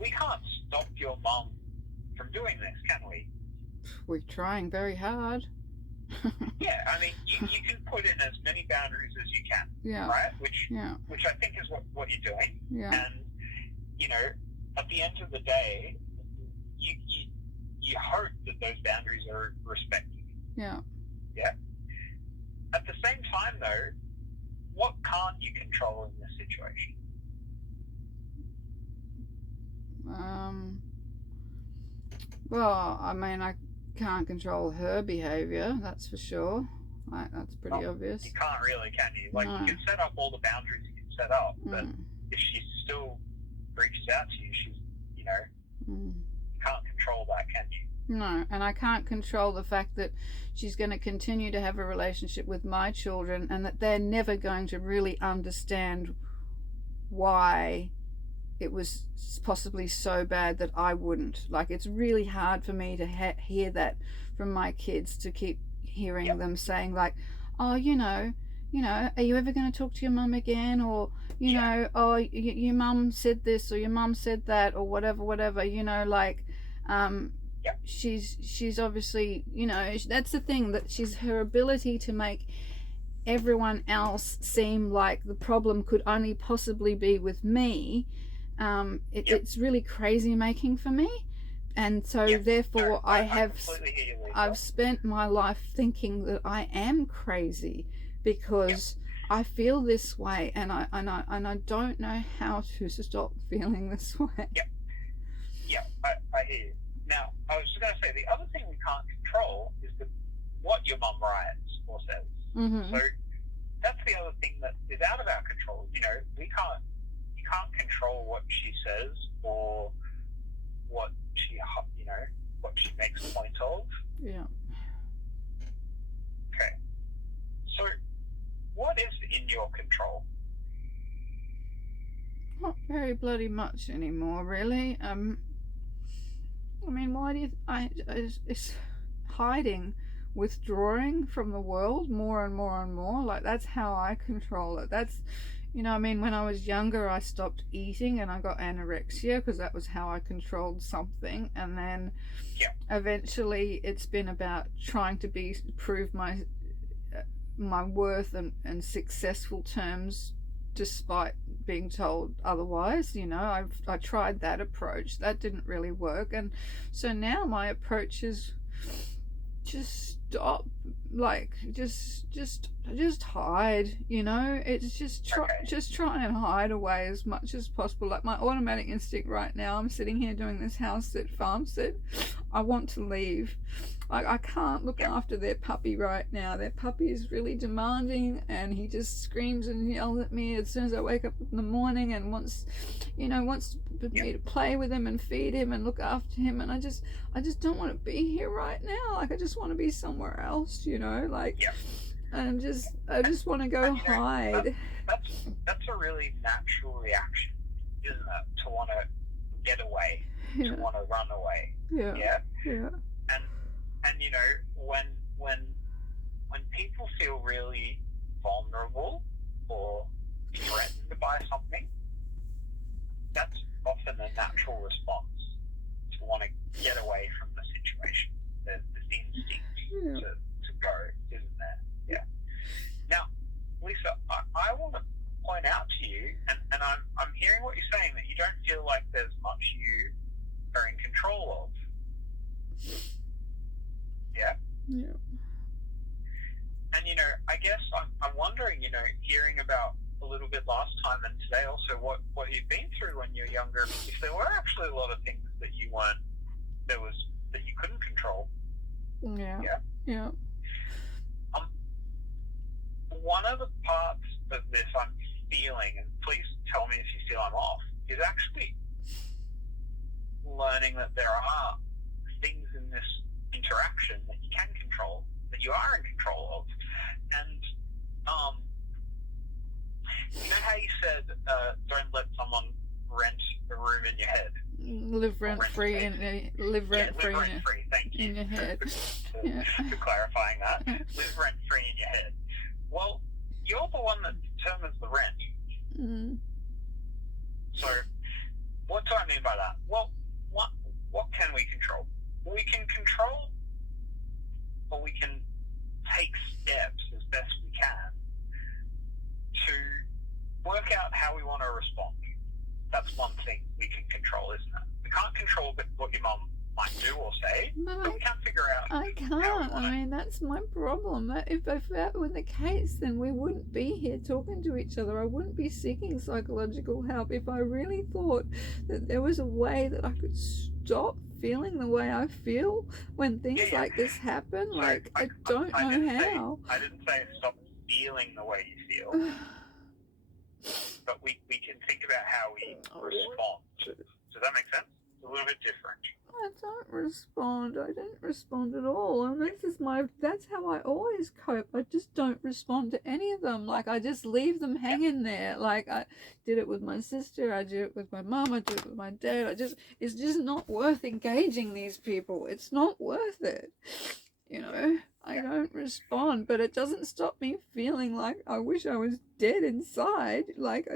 we can't stop your mum from doing this, can we? We're trying very hard. Yeah, I mean, you can put in as many boundaries as you can, Yeah. right? Which Yeah. I think is what you're doing. Yeah. And, you know, at the end of the day, you hope that those boundaries are respected. Yeah. Yeah. At the same time, though, what can't you control in this situation? Well, I mean, I can't control her behaviour, that's for sure. That's pretty obvious. You can't really, can you? Like, No. you can set up all the boundaries you can set up, but Mm. if she still reaches out to you, she's, you know, Mm. you can't control that, can you? No, and I can't control the fact that she's going to continue to have a relationship with my children and that they're never going to really understand why it was possibly so bad that I wouldn't. Like, it's really hard for me to hear that from my kids, to keep hearing them saying, like, oh, you know, are you ever going to talk to your mum again? Or, you know, oh, your mum said this or your mum said that or whatever, you know, like, she's obviously, you know, that's the thing, that she's, her ability to make everyone else seem like the problem could only possibly be with me. It's really crazy making for me, and so therefore I've spent my life thinking that I am crazy because I feel this way, and I don't know how to stop feeling this way. I hear you. Now, I was just going to say, the other thing we can't control is what your mum writes or says. Mm-hmm. So that's the other thing that is out of our control. You know, you can't control what she says or what she, you know, what she makes a point of. Yeah. Okay. So what is in your control? Not very bloody much anymore, really. I mean, why do you... it's hiding, withdrawing from the world more and more and more. Like, that's how I control it. That's, you know, I mean, when I was younger, I stopped eating and I got anorexia because that was how I controlled something. And then eventually it's been about trying to prove my worth and successful terms despite being told otherwise. You know, I tried that approach. That didn't really work. And so now my approach is just stop, like, just hide, you know. It's just try and hide away as much as possible. Like, my automatic instinct right now, I'm sitting here doing this house sit, farm sit, I want to leave. Like, I can't look after their puppy right now. Their puppy is really demanding and he just screams and yells at me as soon as I wake up in the morning and wants me to play with him and feed him and look after him, and I just don't want to be here right now. Like, I just want to be somewhere else, you know, like, I just want to go hide. That's a really natural reaction, isn't it? To want to get away, to want to run away. And you know, when people feel really vulnerable or threatened by something, that's often a natural response to want to get away from the situation. There's this instinct to go, isn't there? Yeah. Now, Lisa, I want to point out to you, and I'm hearing what you're saying, that you don't feel like there's much you are in control of. Yeah? Yeah. And, you know, I guess I'm wondering, you know, hearing about a little bit last time and today also what you've been through when you were younger, if there were actually a lot of things that you that you couldn't control. Yeah. One of the parts of this I'm feeling, and please tell me if you feel I'm off, is actually learning that there are things in this interaction that you can control, that you are in control of. And you know how you said don't let someone rent a room in your head? Live rent free in your head. For clarifying that. Live rent free in your head. Well, you're the one that determines the rent. Mm-hmm. So what do I mean by that? Well, what can we control? Well, we can control, or we can take steps as best we can to work out how we want to respond. That's one thing we can control, isn't it? We can't control what your mum might do or say, but we can figure out I can't. I mean, that's my problem. If that were the case, then we wouldn't be here talking to each other. I wouldn't be seeking psychological help if I really thought that there was a way that I could stop feeling the way I feel when things like this happen. So like, I don't know how. I didn't say stop feeling the way you feel, but we can think about how we respond. Does that make sense? It's a little bit different. I don't respond. I didn't respond at all, and that's how I always cope. I just don't respond to any of them. Like, I just leave them hanging there. Like, I did it with my sister, I did it with my mum, I did it with my dad. It's just not worth engaging these people. It's not worth it. You know, I don't respond, but it doesn't stop me feeling like I wish I was dead inside. Like,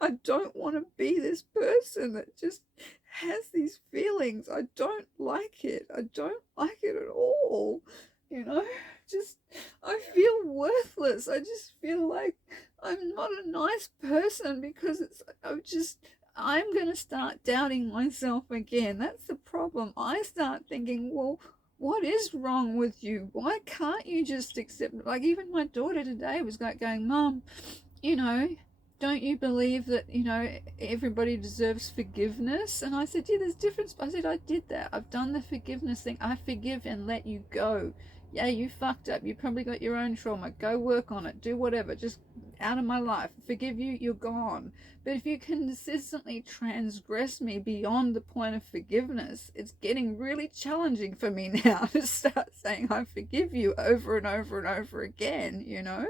I don't want to be this person that just has these feelings. I don't like it. I don't like it at all. You know, I feel worthless. I just feel like I'm not a nice person because I'm going to start doubting myself again. That's the problem. I start thinking, well, what is wrong with you? Why can't you just accept it? Like, even my daughter today was like going, Mom, you know, don't you believe that, you know, everybody deserves forgiveness? And I said, yeah, there's difference. I said, I did that. I've done the forgiveness thing. I forgive and let you go. Yeah, you fucked up. You probably got your own trauma. Go work on it. Do whatever. Just out of my life. Forgive you. You're gone. But if you consistently transgress me beyond the point of forgiveness, it's getting really challenging for me now to start saying I forgive you over and over and over again, you know?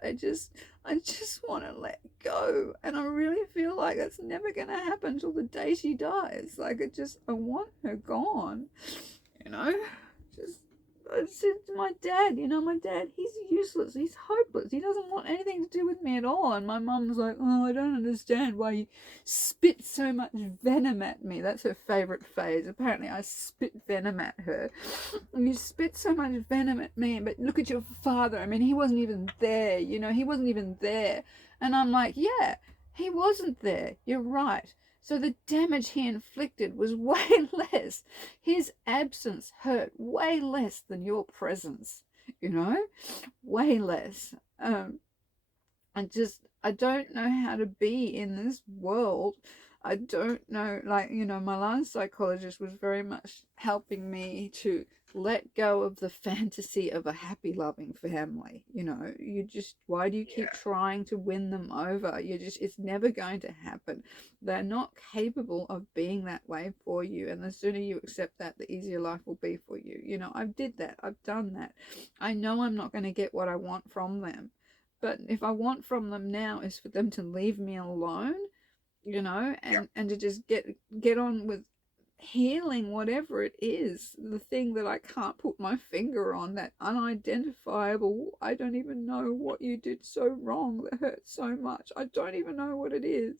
I just want to let go, and I really feel like that's never going to happen till the day she dies. Like, I want her gone, you know? I said to my dad, you know, my dad, he's useless, he's hopeless, he doesn't want anything to do with me at all. And my mum was like, oh, I don't understand why you spit so much venom at me. That's her favourite phrase. Apparently I spit venom at her. You spit so much venom at me, but look at your father. I mean, he wasn't even there, you know, he wasn't even there. And I'm like, yeah, he wasn't there, you're right. So the damage he inflicted was way less. His absence hurt way less than your presence, you know? Way less. I don't know how to be in this world. I don't know, like, you know, my last psychologist was very much helping me to let go of the fantasy of a happy, loving family. You know, why do you keep trying to win them over? It's never going to happen. They're not capable of being that way for you. And the sooner you accept that, the easier life will be for you. You know, I've did that. I've done that. I know I'm not going to get what I want from them. But if I want from them now is for them to leave me alone, you know, and to just get on with healing whatever it is, the thing that I can't put my finger on, that unidentifiable, I don't even know what you did so wrong that hurt so much. I don't even know what it is,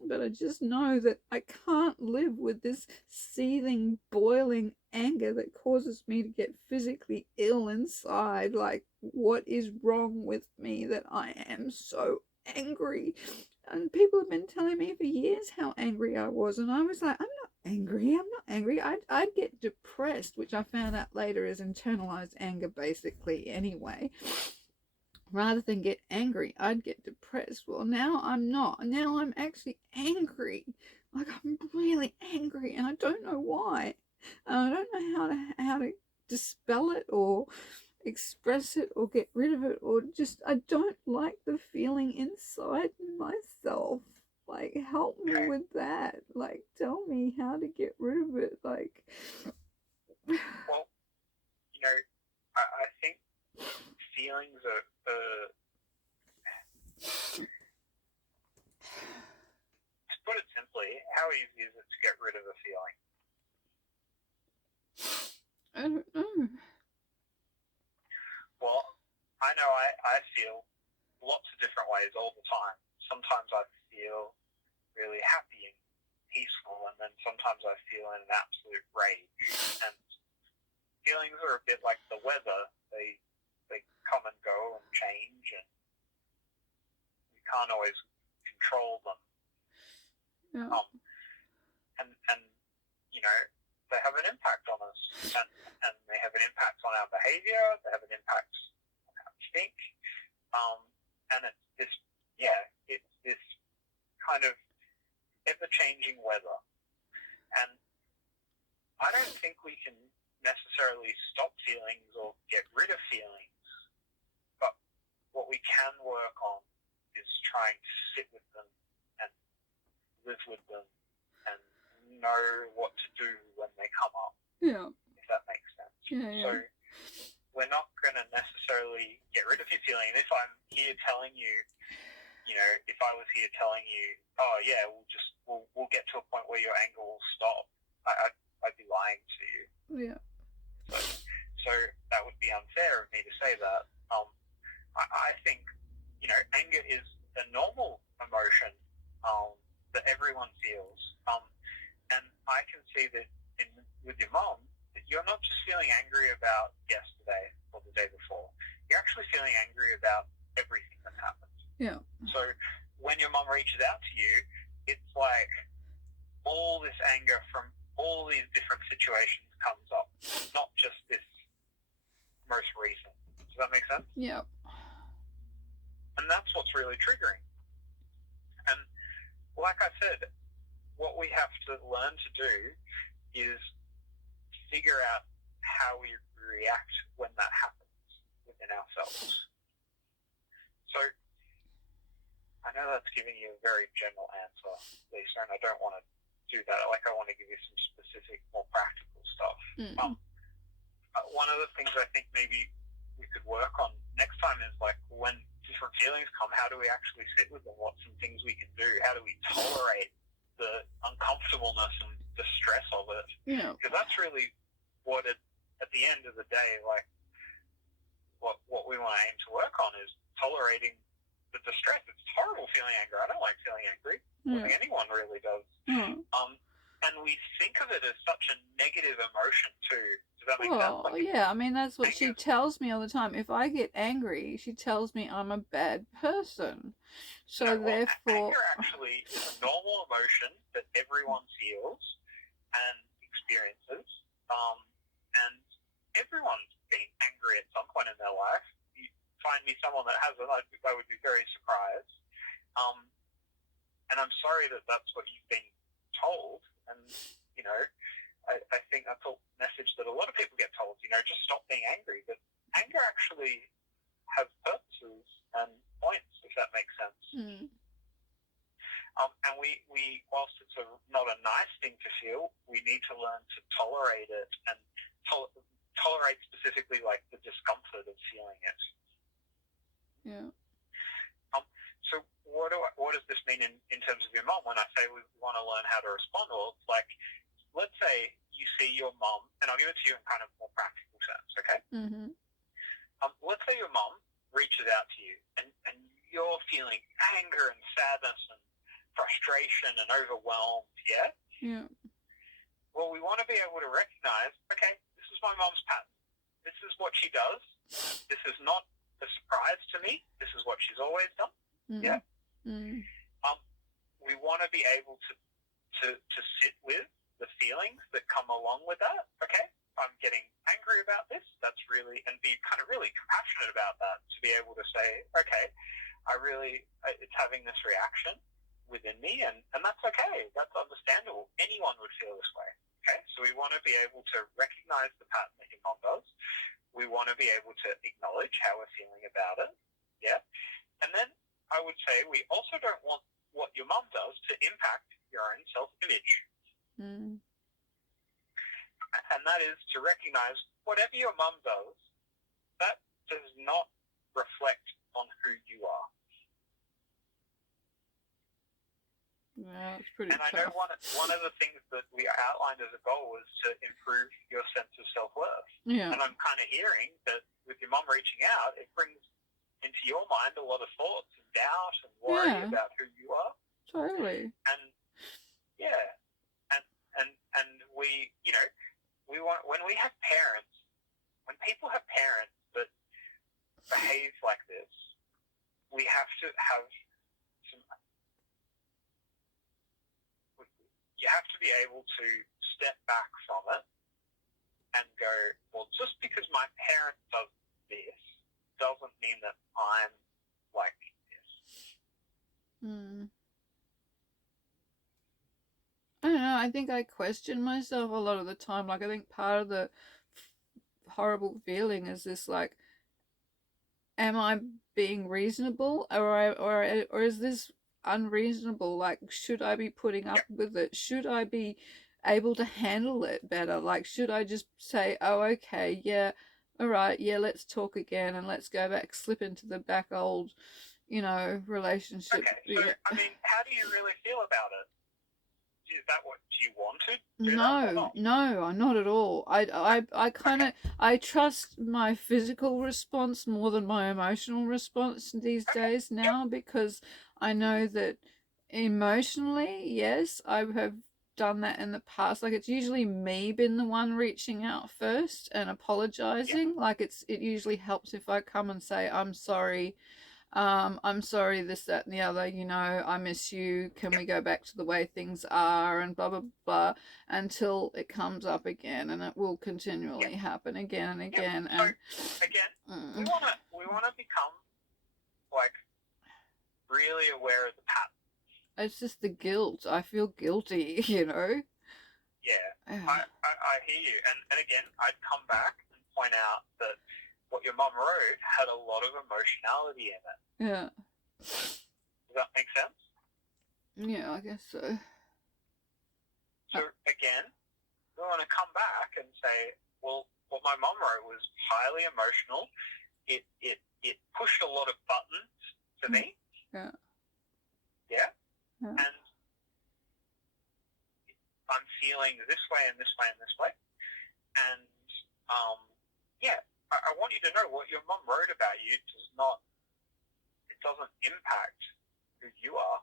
but I just know that I can't live with this seething, boiling anger that causes me to get physically ill inside. Like, what is wrong with me that I am so angry? And people have been telling me for years how angry I was, and I was like, I'm not angry. I'd get depressed, which I found out later is internalized anger basically anyway. Rather than get angry, I'd get depressed. Well, now I'm not. Now I'm actually angry. Like, I'm really angry, and I don't know why. I don't know how to dispel it or express it or get rid of it, or just, I don't like the feeling inside myself. Like, help me with that. Like, tell me how to get rid of it. Like, well, you know, I think feelings are to put it simply, how easy is it to get rid of a feeling? I don't know. Well, I know I feel lots of different ways all the time. Sometimes I feel really happy and feel in an absolute rage. And feelings are a bit like the weather. They come and go and change, and you can't always control them. Yeah. And you know, they have an impact on us, and they have an impact on our behavior. They have an impact on how we think. And it's this kind of ever-changing weather. And I don't think we can necessarily stop feelings or get rid of feelings. But what we can work on is trying to sit with them and live with them and know what to do when they come up. Yeah. If that makes sense. Yeah. So we're not going to necessarily get rid of your feeling. If I'm here telling you, if I was here telling you, oh yeah, we'll get to a point where your anger will stop, I'd be lying to you. Yeah. So that would be unfair of me to say that. I think, anger is a normal emotion that everyone feels. And I can see that with your mom, that you're not just feeling angry about yesterday or the day before. You're actually feeling angry about everything that happened. Yeah. So when your mom reaches out to you, it's like all this anger from all these different situations comes up, not just this most recent. Does that make sense? Yeah. And that's what's really triggering. And like I said, what we have to learn to do is figure out how we react when that happens within ourselves. So I know that's giving you a very general answer, Lisa, and I don't want to do that. I want to give you some specific, more practical stuff. One of the things I think maybe we could work on next time is like when different feelings come, how do we actually sit with them? What's some things we can do? How do we tolerate the uncomfortableness and the stress of it? Yeah. Because that's really what at the end of the day, like what we want to aim to work on is tolerating the distress. It's horrible feeling anger. I don't like feeling angry. I don't think anyone really does. And we think of it as such a negative emotion too. Does that make sense? Like, yeah, I mean, that's what she tells me all the time. If I get angry, she tells me I'm a bad person. So therefore... Anger actually is a normal emotion that everyone feels and experiences. And everyone's been angry at some point in their life. You find me someone that hasn't, I would be very surprised. And I'm sorry that that's what you've been told. And, I think that's a message that a lot of people get told, just stop being angry. But anger actually has purposes and points, if that makes sense. And we whilst it's not a nice thing to feel, we need to learn to tolerate it and tolerate specifically like the discomfort of feeling it. Yeah. So what does this mean in terms of your mom? When I say we want to learn how to respond, well, it's like, let's say you see your mom, and I'll give it to you in kind of more practical terms, okay? Mm-hmm. Let's say your mom reaches out to you, and you're feeling anger and sadness and frustration and overwhelmed, yeah? Yeah. Well, we want to be able to recognize, okay, this is my mom's pattern. This is what she does. This is not a surprise to me. This is what she's always done. Yeah. We want to be able to sit with the feelings that come along with that. Okay, I'm getting angry about this. That's really, and be kind of really compassionate about that, to be able to say, okay, it's having this reaction within me, and that's okay. That's understandable. Anyone would feel this way. Okay, so we want to be able to recognize the pattern that your mom does. We want to be able to acknowledge how we're feeling about it. Yeah, and then I would say we also don't want what your mum does to impact your own self-image. And that is to recognize whatever your mum does, that does not reflect on who you are. Yeah, it's pretty tough. I know one of the things that we outlined as a goal was to improve your sense of self-worth. Yeah. And I'm kind of hearing that with your mum reaching out, it brings into your mind a lot of thoughts and doubt and worry about who you are. Totally. And yeah, and we to be able to step back from it and go, well, just because my parent does this doesn't mean that I'm like this. I don't know. I think I question myself a lot of the time. Like, I think part of the horrible feeling is this, like, am I being reasonable, or is this unreasonable? Like, should I be putting up with it? Should I be able to handle it better? Like, should I just say, oh, okay, yeah, all right, yeah, let's talk again and let's go back, slip into the back old, relationship. Okay, so, I mean, how do you really feel about it? Is that what you wanted? No, not at all. I kind of, I trust my physical response more than my emotional response these days now, because I know that emotionally, yes, I have done that in the past. Like, it's usually me been the one reaching out first and apologizing. Like, it usually helps if I come and say, I'm sorry, this, that, and the other, I miss you, can we go back to the way things are, and blah, blah, blah, until it comes up again, and it will continually happen again and again. So, And again, we want to become, like, really aware of the pattern. it's just the guilt. I feel guilty, Yeah, I hear you. And again, I'd come back and point out that what your mum wrote had a lot of emotionality in it. Yeah. Does that make sense? Yeah, I guess so. So again, we want to come back and say, well, what my mum wrote was highly emotional. It pushed a lot of buttons for me. Yeah. Yeah. And I'm feeling this way and this way and this way. And I want you to know what your mum wrote about you doesn't impact who you are.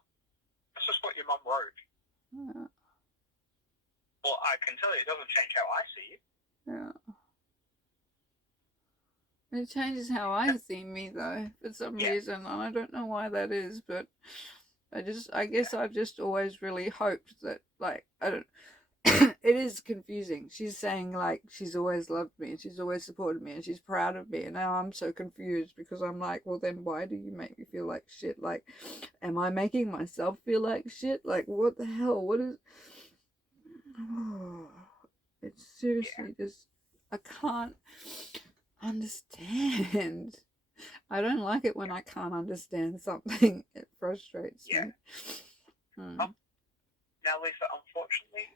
That's just what your mum wrote. Yeah. Well, I can tell you it doesn't change how I see you. Yeah. It changes how I see me, though, for some reason, and I don't know why that is, but I guess I've just always really hoped that, like, I don't, it is confusing. She's saying, like, she's always loved me and she's always supported me and she's proud of me, and now I'm so confused because I'm like, well, then why do you make me feel like shit? Like, am I making myself feel like shit? Like, what the hell? What is... Oh, it's seriously just, I can't understand. I don't like it when I can't understand something. It frustrates me. Now, Lisa, unfortunately,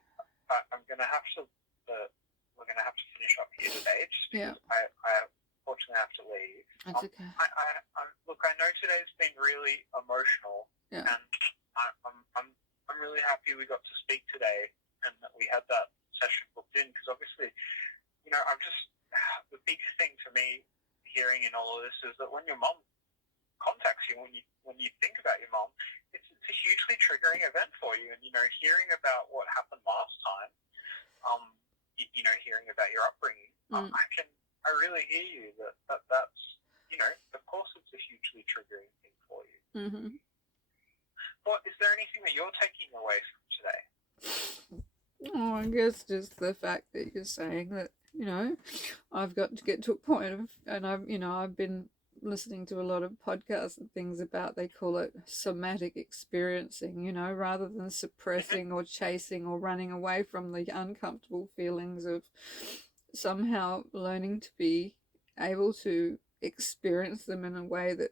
I'm going to have to, we're going to have to finish up here today, just because I unfortunately have to leave. That's okay. Look, I know today's been really emotional, and I'm really happy we got to speak today and that we had that session booked in, because obviously, I'm just, the big thing for me hearing in all of this is that when your mom contacts you, when you think about your mom, it's a hugely triggering event for you. And hearing about what happened last time, hearing about your upbringing, I really hear you that's of course it's a hugely triggering thing for you. But is there anything that you're taking away from today? Oh, I guess just the fact that you're saying that, I've got to get to a point of, and I've been listening to a lot of podcasts and things about, they call it somatic experiencing, rather than suppressing or chasing or running away from the uncomfortable feelings, of somehow learning to be able to experience them in a way that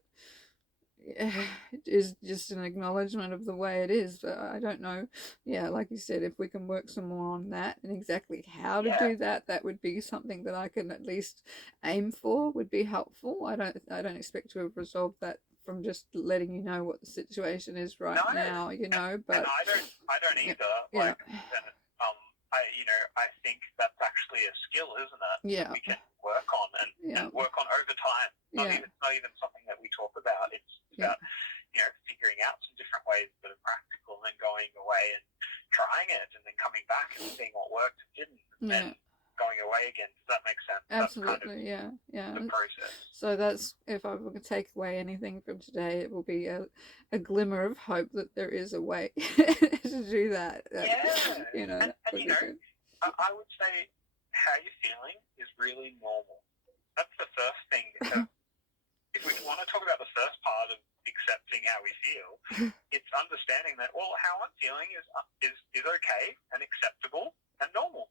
is just an acknowledgement of the way it is. But I don't know, like you said, if we can work some more on that and exactly how to do that, that would be something that I can at least aim for, would be helpful. I don't expect to have resolved that from just letting you know what the situation is right now, but and I don't either. I think that's actually a skill, isn't it? Yeah. That we can work on and work on over time. It's not even something that we talk about. It's about, figuring out some different ways that are practical, and then going away and trying it, and then coming back and seeing what worked and didn't. And going away again. Does that make sense? Absolutely, That's yeah. the process. So that's, if I were to take away anything from today, it will be a glimmer of hope that there is a way to do that. Yeah. You know, and you know, I would say how you're feeling is really normal. That's the first thing, because if we want to talk about the first part of accepting how we feel, it's understanding that, well, how I'm feeling is okay and acceptable and normal.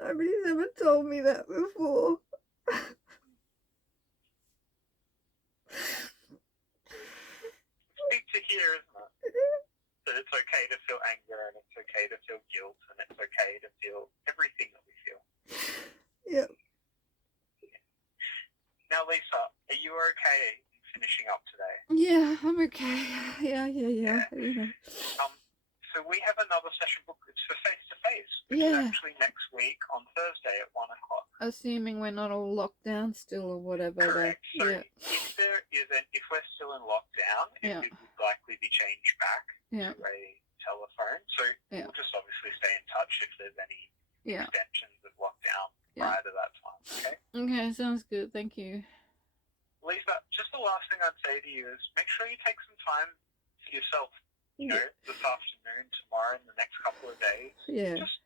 Nobody's ever told me that before. It's big to hear, isn't it? That it's okay to feel anger, and it's okay to feel guilt, and it's okay to feel everything that we feel. Yeah. Now, Lisa, are you okay in finishing up today? Yeah, I'm okay. Yeah. You know. So we have another session booked. It's for face-to-face, which is actually next week on Thursday at 1 o'clock. Assuming we're not all locked down still or whatever. Correct. So if we're still in lockdown, it would likely be changed back to a telephone. So we'll just obviously stay in touch if there's any extensions of lockdown prior to that time. Okay? Okay, sounds good. Thank you. Lisa, just the last thing I'd say to you is make sure you take some time for yourself. You know, this afternoon, tomorrow, and the next couple of days. Yeah. Just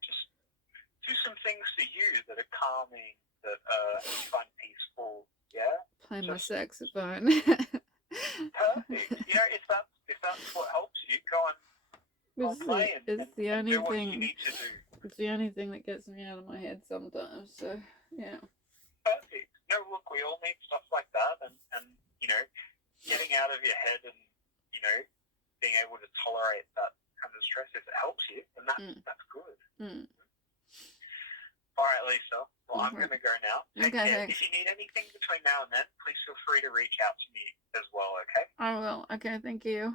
do some things for you that are calming, that are fun, peaceful. Yeah. Play my saxophone. Perfect. You know, if that's what helps you, go and play and do what you need to do. It's the only thing that gets me out of my head sometimes. So yeah. Perfect. No, look, we all need stuff like that, and you know, getting out of your head and you know, being able to tolerate that kind of stress, if it helps you, then that's good. All right, Lisa. Well, I'm going to go now. Take care. If you need anything between now and then, please feel free to reach out to me as well, okay? I will. Okay, thank you.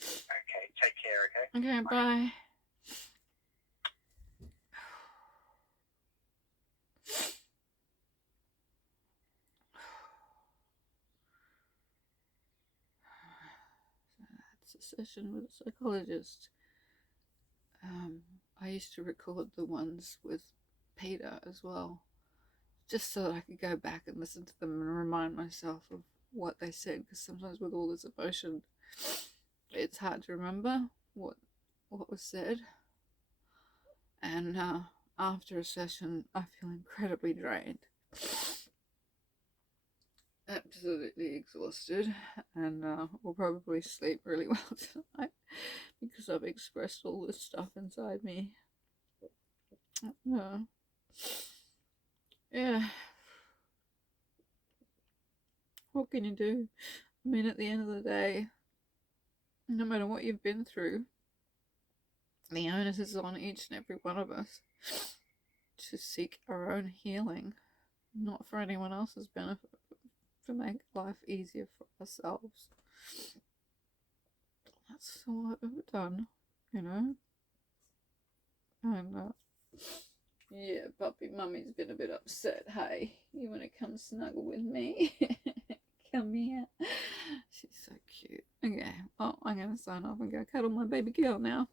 Okay, take care, okay? Okay, bye. Session with a psychologist. I used to record the ones with Peter as well, just so that I could go back and listen to them and remind myself of what they said, because sometimes with all this emotion it's hard to remember what was said. And after a session I feel incredibly drained, absolutely exhausted, and will probably sleep really well tonight because I've expressed all this stuff inside me. Yeah. What can you do? I mean, at the end of the day, no matter what you've been through, the onus is on each and every one of us to seek our own healing, not for anyone else's benefit, to make life easier for ourselves. That's all I've ever done, you know. And yeah, puppy mummy's been a bit upset. Hey, you want to come snuggle with me? Come here. She's so cute. Okay, well, I'm gonna sign off and go cuddle my baby girl now.